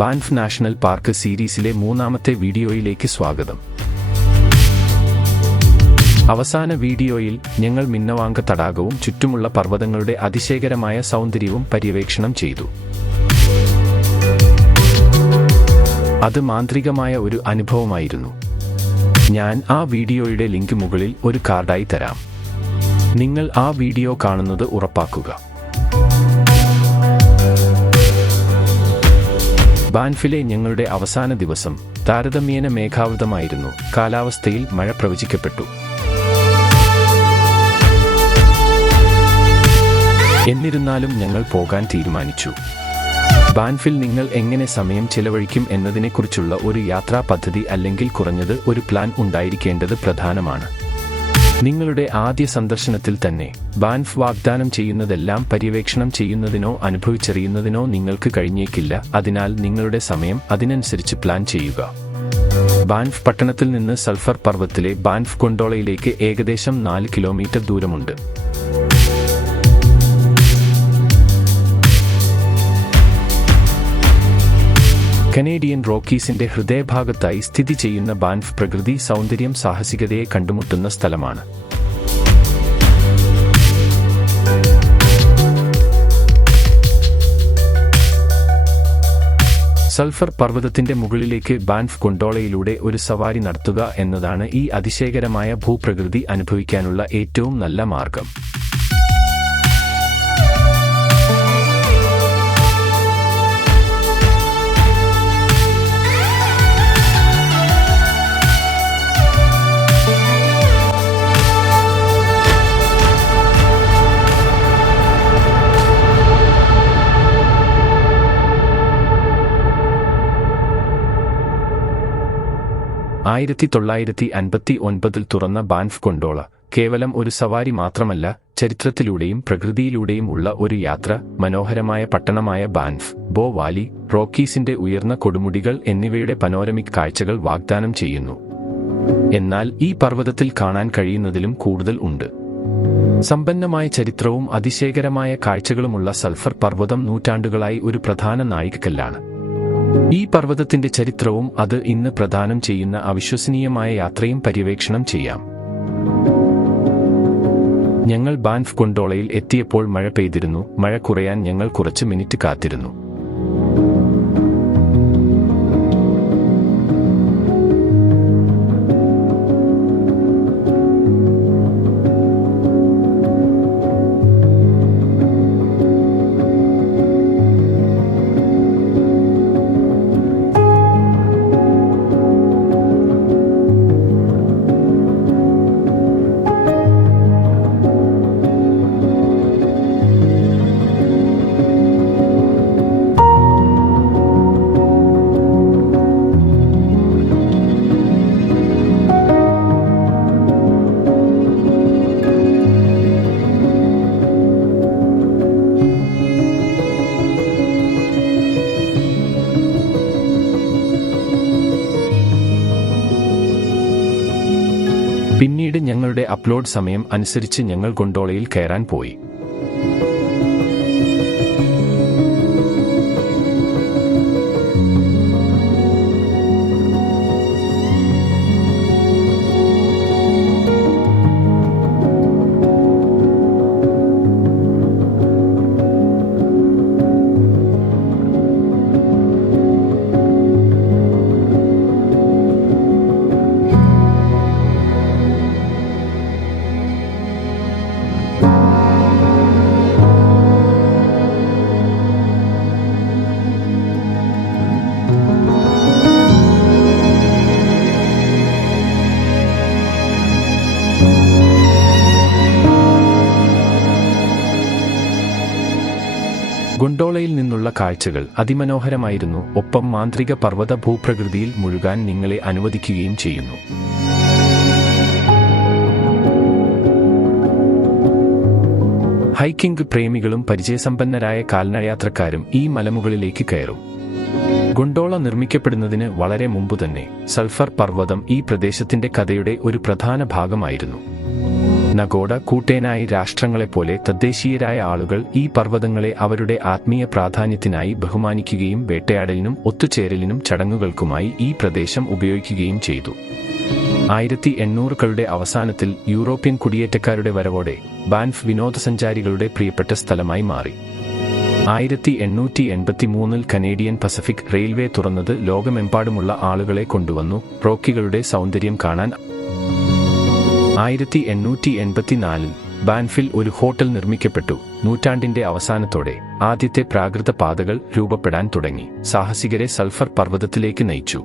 Banff national park സീരീസിലെ മൂന്നാമത്തെ വീഡിയോയിലേക്ക് സ്വാഗതം. അവസാന വീഡിയോയിൽ ഞങ്ങൾ മിന്നവാങ്ക തടാകവും ചുറ്റുമുള്ള പർവ്വതങ്ങളുടെ അതിശയകരമായ സൗന്ദര്യവും പര്യവേക്ഷണം ചെയ്തു. അത് മാന്ത്രികമായ ഒരു അനുഭവമായിരുന്നു. ഞാൻ ആ വീഡിയോയുടെ ലിങ്ക് മുകളിൽ ഒരു കാർഡായി തരാം. നിങ്ങൾ ആ വീഡിയോ കാണുന്നത് ഉറപ്പാക്കുക. ബാൻഫിലെ ഞങ്ങളുടെ അവസാന ദിവസം താരതമ്യേന മേഘാവൃതമായിരുന്നു. കാലാവസ്ഥയിൽ മഴ പ്രവചിക്കപ്പെട്ടു. എന്നിരുന്നാലും ഞങ്ങൾ പോകാൻ തീരുമാനിച്ചു. ബാൻഫിൽ നിങ്ങൾ എങ്ങനെ സമയം ചെലവഴിക്കും എന്നതിനെക്കുറിച്ചുള്ള ഒരു യാത്രാ പദ്ധതി അല്ലെങ്കിൽ കുറഞ്ഞത് ഒരു പ്ലാൻ ഉണ്ടായിരിക്കേണ്ടത് പ്രധാനമാണ്. നിങ്ങളുടെ ആദ്യ സന്ദർശനത്തിൽ തന്നെ ബാൻഫ് വാഗ്ദാനം ചെയ്യുന്നതെല്ലാം പര്യവേക്ഷണം ചെയ്യുന്നതിനോ അനുഭവിച്ചറിയുന്നതിനോ നിങ്ങൾക്ക് കഴിഞ്ഞേക്കില്ല. അതിനാൽ നിങ്ങളുടെ സമയം അതിനനുസരിച്ച് പ്ലാൻ ചെയ്യുക. ബാൻഫ് പട്ടണത്തിൽ നിന്ന് സൾഫർ പർവ്വതത്തിലെ ബാൻഫ് ഗൊണ്ടോളയിലേക്ക് ഏകദേശം 4 കിലോമീറ്റർ ദൂരമുണ്ട്. കനേഡിയൻ റോക്കീസിന്റെ ഹൃദയഭാഗത്തായി സ്ഥിതി ചെയ്യുന്ന ബാൻഫ് പ്രകൃതി സൗന്ദര്യം സാഹസികതയെ കണ്ടുമുട്ടുന്ന സ്ഥലമാണ്. സൾഫർ പർവ്വതത്തിന്റെ മുകളിലേക്ക് ബാൻഫ് ഗൊണ്ടോളയിലൂടെ ഒരു സവാരി നടത്തുക എന്നതാണ് ഈ അതിശയകരമായ ഭൂപ്രകൃതി അനുഭവിക്കാനുള്ള ഏറ്റവും നല്ല മാർഗം. ആയിരത്തി 1959 തുറന്ന ബാൻഫ് ഗൊണ്ടോള കേവലം ഒരു സവാരി മാത്രമല്ല, ചരിത്രത്തിലൂടെയും പ്രകൃതിയിലൂടെയും ഉള്ള ഒരു യാത്ര. മനോഹരമായ പട്ടണമായ ബാൻഫ്, ബോ വാലി, റോക്കീസിന്റെ ഉയർന്ന കൊടുമുടികൾ എന്നിവയുടെ പനോരമിക് കാഴ്ചകൾ വാഗ്ദാനം ചെയ്യുന്നു. എന്നാൽ ഈ പർവ്വതത്തിൽ കാണാൻ കഴിയുന്നതിലും കൂടുതൽ ഉണ്ട്. സമ്പന്നമായ ചരിത്രവും അതിശയകരമായ കാഴ്ചകളുമുള്ള സൾഫർ പർവ്വതം നൂറ്റാണ്ടുകളായി ഒരു പ്രധാന നാഴികക്കല്ലാണ്. ഈ പർവ്വതത്തിന്റെ ചരിത്രവും അത് ഇന്ന് പ്രദാനം ചെയ്യുന്ന അവിശ്വസനീയമായ യാത്രയും പര്യവേക്ഷണം ചെയ്യാം. ഞങ്ങൾ ബാൻഫ് ഗൊണ്ടോളയിൽ എത്തിയപ്പോൾ മഴ പെയ്തിരുന്നു. മഴ കുറയാൻ ഞങ്ങൾ കുറച്ച് മിനിറ്റ് കാത്തിരുന്നു. പിന്നീട് ഞങ്ങളുടെ അപ്ലോഡ് സമയം അനുസരിച്ച് ഞങ്ങൾ ഗൊണ്ടോളയിൽ കയറാൻ പോയി. ഗൊണ്ടോളയിൽ നിന്നുള്ള കാഴ്ചകൾ അതിമനോഹരമായിരുന്നു. ഒപ്പം മാന്ത്രിക പർവ്വത ഭൂപ്രകൃതിയിൽ മുഴുകാൻ നിങ്ങളെ അനുവദിക്കുകയും ചെയ്യുന്നു. ഹൈക്കിംഗ് പ്രേമികളും പരിചയസമ്പന്നരായ കാൽനടയാത്രക്കാരും ഈ മലമുകളിലേക്ക് കയറും. ഗൊണ്ടോള നിർമ്മിക്കപ്പെടുന്നതിന് വളരെ മുമ്പുതന്നെ സൾഫർ പർവ്വതം ഈ പ്രദേശത്തിന്റെ കഥയുടെ ഒരു പ്രധാന ഭാഗമായിരുന്നു. നഗോഡ കൂട്ടേനായി രാഷ്ട്രങ്ങളെപ്പോലെ തദ്ദേശീയരായ ആളുകൾ ഈ പർവ്വതങ്ങളെ അവരുടെ ആത്മീയ പ്രാധാന്യത്തിനായി ബഹുമാനിക്കുകയും വേട്ടയാടലിനും ഒത്തുചേരലിനും ചടങ്ങുകൾക്കുമായി ഈ പ്രദേശം ഉപയോഗിക്കുകയും ചെയ്തു. 1800കളുടെ അവസാനത്തിൽ യൂറോപ്യൻ കുടിയേറ്റക്കാരുടെ വരവോടെ ബാൻഫ് വിനോദസഞ്ചാരികളുടെ പ്രിയപ്പെട്ട സ്ഥലമായി മാറി. 1883 കനേഡിയൻ പസഫിക് റെയിൽവേ തുറന്നത് ലോകമെമ്പാടുമുള്ള ആളുകളെ കൊണ്ടുവന്നു റോക്കികളുടെ സൗന്ദര്യം കാണാൻ. 1884 ബാൻഫിൽ ഒരു ഹോട്ടൽ നിർമ്മിക്കപ്പെട്ടു. നൂറ്റാണ്ടിന്റെ അവസാനത്തോടെ ആദ്യത്തെ പ്രാകൃത പാതകൾ രൂപപ്പെടാൻ തുടങ്ങി, സാഹസികരെ സൾഫർ പർവ്വതത്തിലേക്ക് നയിച്ചു.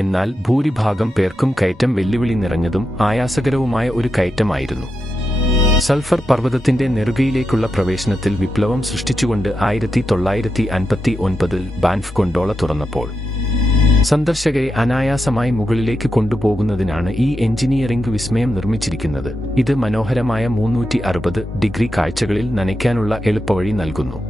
എന്നാൽ ഭൂരിഭാഗം പേർക്കും കയറ്റം വെല്ലുവിളി നിറഞ്ഞതും ആയാസകരവുമായ ഒരു കയറ്റമായിരുന്നു. സൾഫർ പർവ്വതത്തിന്റെ നെറുകയിലേക്കുള്ള പ്രവേശനത്തിൽ വിപ്ലവം സൃഷ്ടിച്ചുകൊണ്ട് 1959 ബാൻഫ് ഗൊണ്ടോള തുറന്നപ്പോൾ സന്ദർശകരെ അനായാസമായി മുകളിലേക്ക് കൊണ്ടുപോകുന്നതിനാണ് ഈ എഞ്ചിനീയറിംഗ് വിസ്മയം നിർമ്മിച്ചിരിക്കുന്നത്. ഇത് മനോഹരമായ 360 ഡിഗ്രി കാഴ്ചകളിൽ നനയ്ക്കാനുള്ള എളുപ്പവഴി നൽകുന്നു.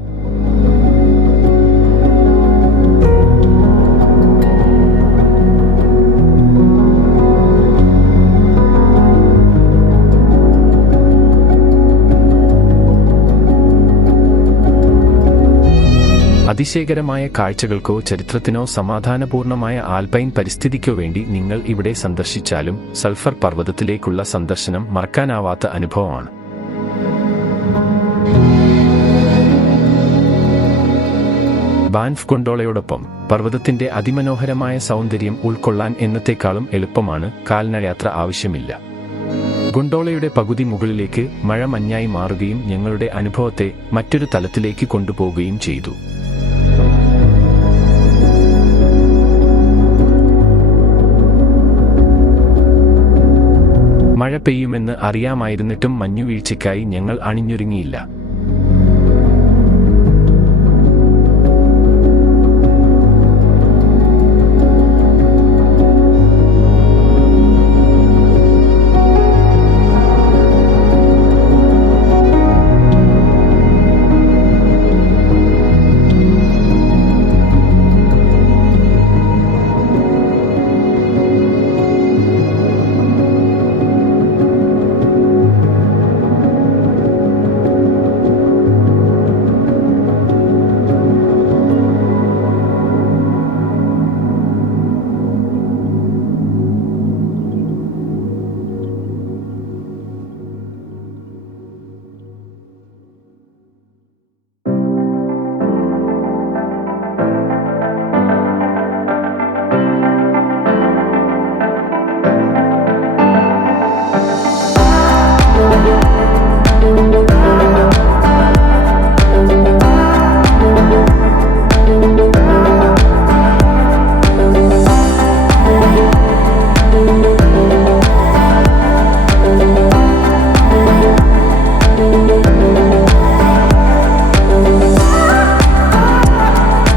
അതിശയകരമായ കാഴ്ചകൾക്കോ ചരിത്രത്തിനോ സമാധാനപൂർണമായ ആൽപൈൻ പരിസ്ഥിതിക്കോ വേണ്ടി നിങ്ങൾ ഇവിടെ സന്ദർശിച്ചാലും സൾഫർ പർവ്വതത്തിലേക്കുള്ള സന്ദർശനം മറക്കാനാവാത്ത അനുഭവമാണ്. ബാൻഫ് ഗൊണ്ടോളയോടൊപ്പം പർവ്വതത്തിന്റെ അതിമനോഹരമായ സൗന്ദര്യം ഉൾക്കൊള്ളാൻ എന്നത്തേക്കാളും എളുപ്പമാണ്. കാൽനടയാത്ര ആവശ്യമില്ല. ഗൊണ്ടോളയുടെ പകുതി മുകളിലേക്ക് മഴ മഞ്ഞായി മാറുകയും ഞങ്ങളുടെ അനുഭവത്തെ മറ്റൊരു തലത്തിലേക്ക് കൊണ്ടുപോകുകയും ചെയ്തു. മഴ പെയ്യുമെന്ന് അറിയാമായിരുന്നിട്ടും മഞ്ഞുവീഴ്ചയ്ക്കായി ഞങ്ങൾ അണിഞ്ഞൊരുങ്ങിയില്ല.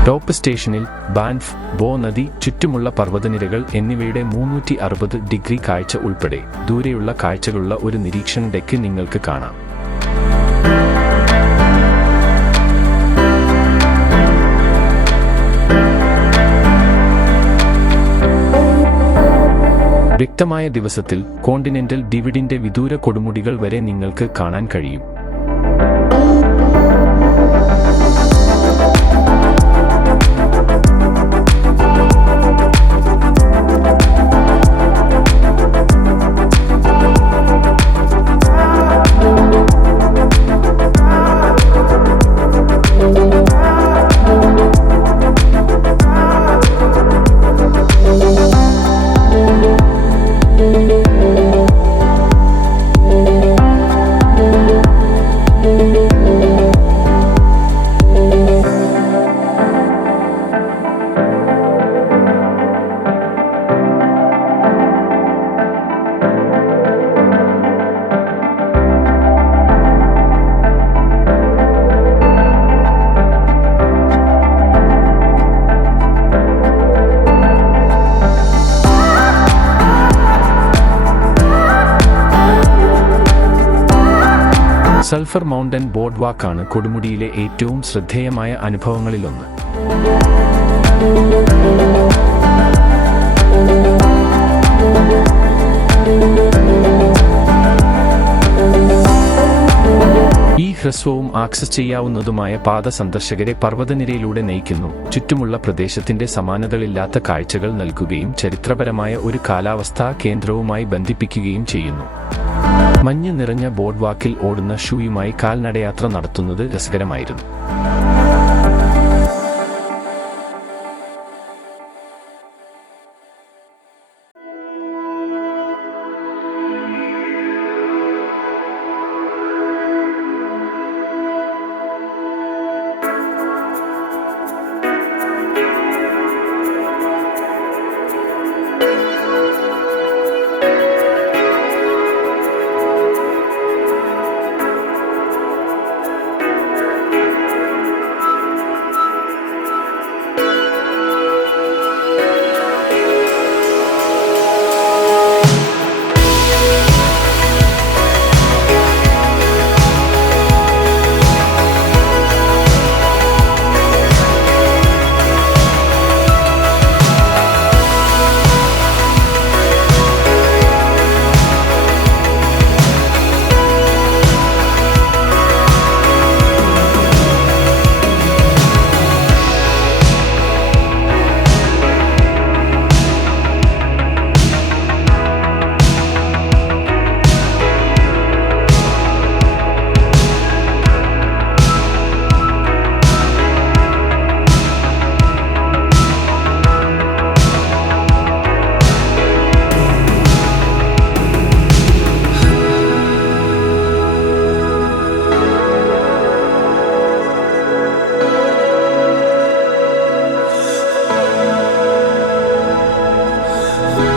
ടോപ്പ് സ്റ്റേഷനിൽ ബാൻഫ്, ബോ നദി, ചുറ്റുമുള്ള പർവ്വതനിരകൾ എന്നിവയുടെ 360 ഡിഗ്രി കാഴ്ച ഉൾപ്പെടെ ദൂരെയുള്ള കാഴ്ചകളുള്ള ഒരു നിരീക്ഷണ ഡെക്ക് നിങ്ങൾക്ക് കാണാം. വ്യക്തമായ ദിവസത്തിൽ കോണ്ടിനെന്റൽ ഡിവിഡിന്റെ വിദൂര കൊടുമുടികൾ വരെ നിങ്ങൾക്ക് കാണാൻ കഴിയും. സൾഫർ മൗണ്ടൻ ബോർഡ് വാക്കാണ് കൊടുമുടിയിലെ ഏറ്റവും ശ്രദ്ധേയമായ അനുഭവങ്ങളിലൊന്ന്. ഈ ഹ്രസ്വവും ആക്സസ് ചെയ്യാവുന്നതുമായ പാത സന്ദർശകരെ പർവ്വതനിരയിലൂടെ നയിക്കുന്നു, ചുറ്റുമുള്ള പ്രദേശത്തിന്റെ സമാനതകളില്ലാത്ത കാഴ്ചകൾ നൽകുകയും ചരിത്രപരമായ ഒരു കാലാവസ്ഥാ കേന്ദ്രവുമായി ബന്ധിപ്പിക്കുകയും ചെയ്യുന്നു. മഞ്ഞ് നിറഞ്ഞ ബോർഡ് വാക്കിൽ ഓടുന്ന ഷൂയുമായി കാൽനടയാത്ര നടത്തുന്നത് രസകരമായിരുന്നു.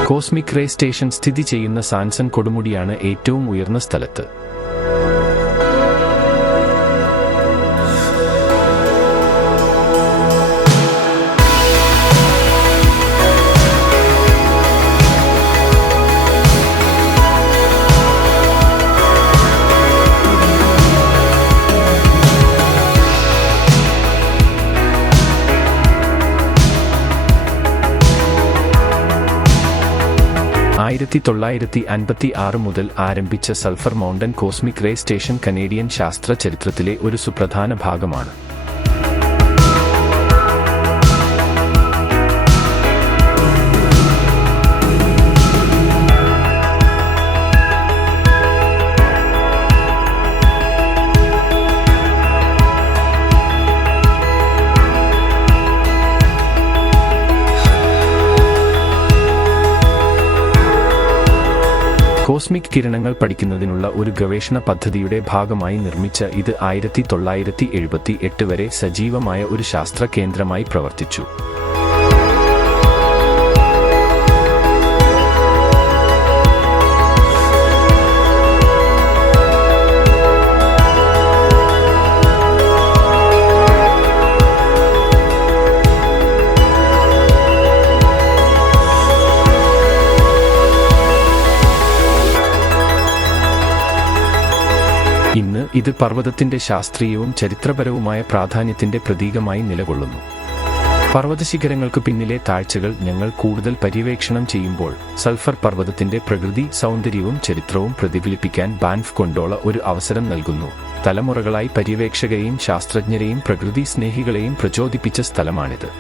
കോസ്മിക് റേ സ്റ്റേഷൻ സ്ഥിതി ചെയ്യുന്ന സാൻസൺ കൊടുമുടിയാണ് ഏറ്റവും ഉയർന്ന സ്ഥലത്ത്. ആയിരത്തി 1956 മുതൽ ആരംഭിച്ച Sulphur Mountain cosmic ray station Canadian ശാസ്ത്ര ചരിത്രത്തിലെ ഒരു സുപ്രധാന ഭാഗമാണ്. കോസ്മിക് കിരണങ്ങൾ പഠിക്കുന്നതിനുള്ള ഒരു ഗവേഷണ പദ്ധതിയുടെ ഭാഗമായി നിർമ്മിച്ച ഇത് 1978 വരെ സജീവമായ ഒരു ശാസ്ത്ര കേന്ദ്രമായി പ്രവർത്തിച്ചു. ഇന്ന് ഇത് പർവ്വതത്തിന്റെ ശാസ്ത്രീയവും ചരിത്രപരവുമായ പ്രാധാന്യത്തിന്റെ പ്രതീകമായി നിലകൊള്ളുന്നു. പർവ്വതശിഖരങ്ങൾക്ക് പിന്നിലെ താഴ്ചകൾ ഞങ്ങൾ കൂടുതൽ പര്യവേക്ഷണം ചെയ്യുമ്പോൾ സൾഫർ പർവ്വതത്തിന്റെ പ്രകൃതി സൗന്ദര്യവും ചരിത്രവും പ്രതിഫലിപ്പിക്കാൻ ബാൻഫ് ഗൊണ്ടോള ഒരു അവസരം നൽകുന്നു. തലമുറകളായി പര്യവേക്ഷകരെയും ശാസ്ത്രജ്ഞരെയും പ്രകൃതി സ്നേഹികളെയും പ്രചോദിപ്പിച്ച സ്ഥലമാണിത്.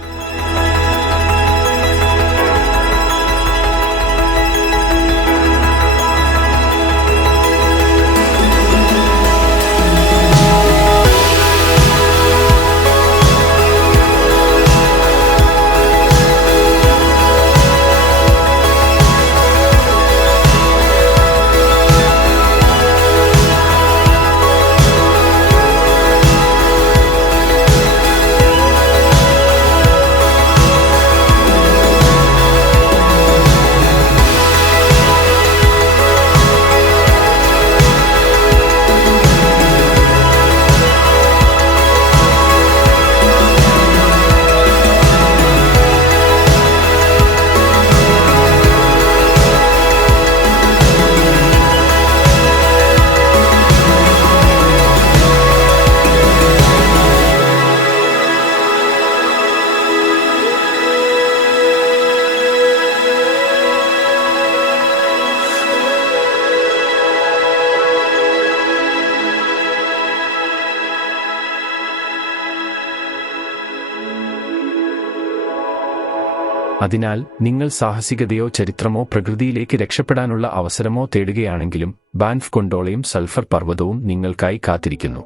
അതിനാൽ നിങ്ങൾ സാഹസികതയോ ചരിത്രമോ പ്രകൃതിയിലേക്ക് രക്ഷപ്പെടാനുള്ള അവസരമോ തേടുകയാണെങ്കിലും ബാൻഫ് ഗൊണ്ടോളയും സൾഫർ പർവ്വതവും നിങ്ങൾക്കായി കാത്തിരിക്കുന്നു.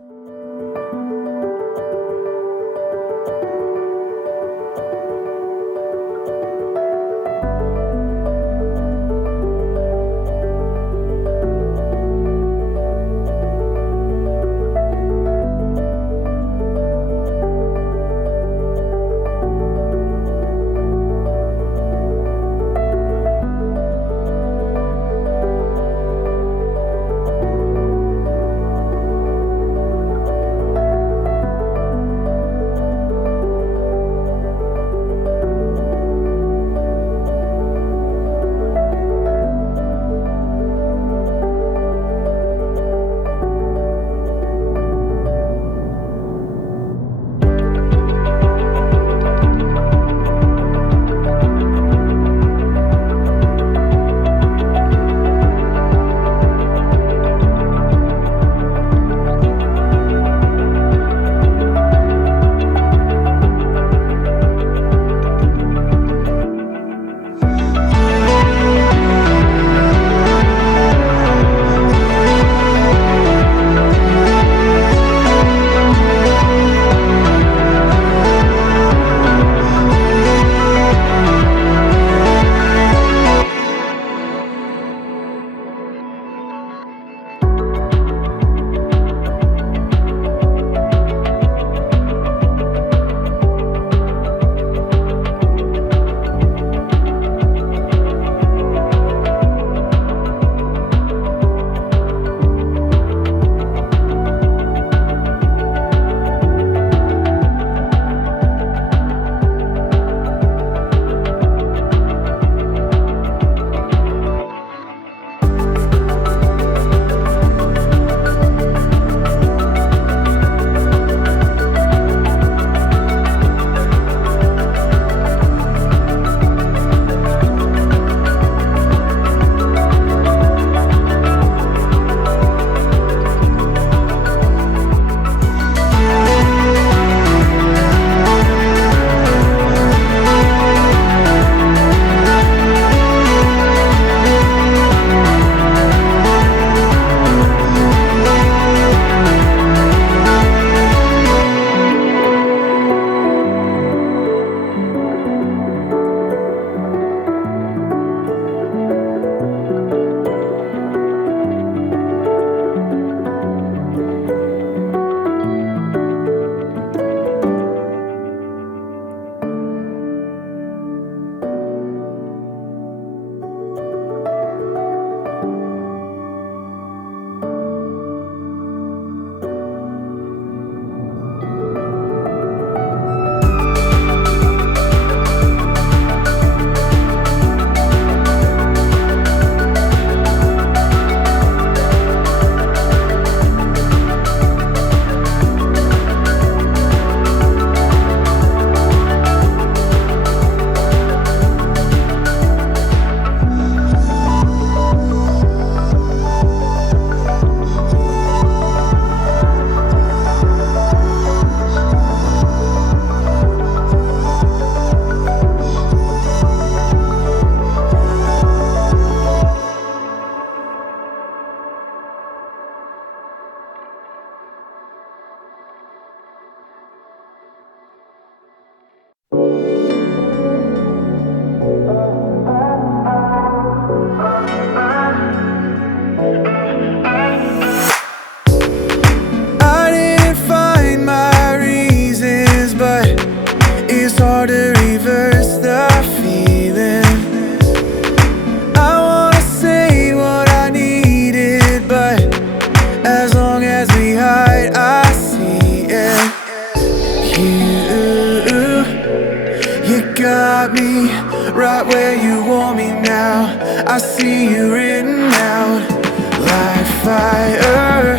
got me right where you want me now. I see you written out like fire.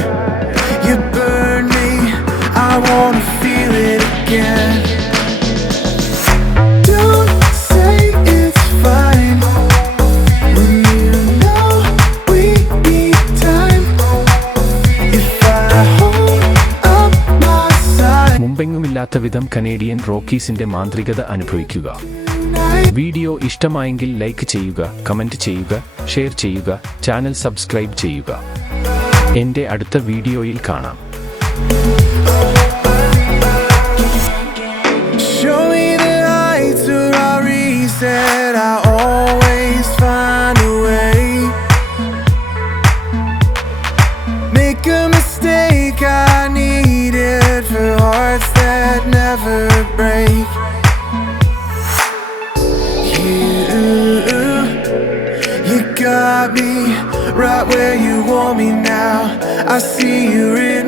You burn me, I wanna feel it again. Don't say it's fine when you know we need time. If I hold up my side മുമ്പെങ്ങുമില്ലാത്ത വിധം Canadian റോക്കീസിന്റെ മാന്ത്രികത അനുഭവിക്കുക. tonight, video ഇഷ്ടമായെങ്കിൽ like ചെയ്യുക, comment ചെയ്യുക, share ചെയ്യുക, channel subscribe ചെയ്യുക. എൻ്റെ അടുത്ത വീഡിയോയിൽ കാണാം. Show me the heights where I reset. I always find a way. Make a mistake, I need it for hearts that never break. You got me right where you want me now. I see you in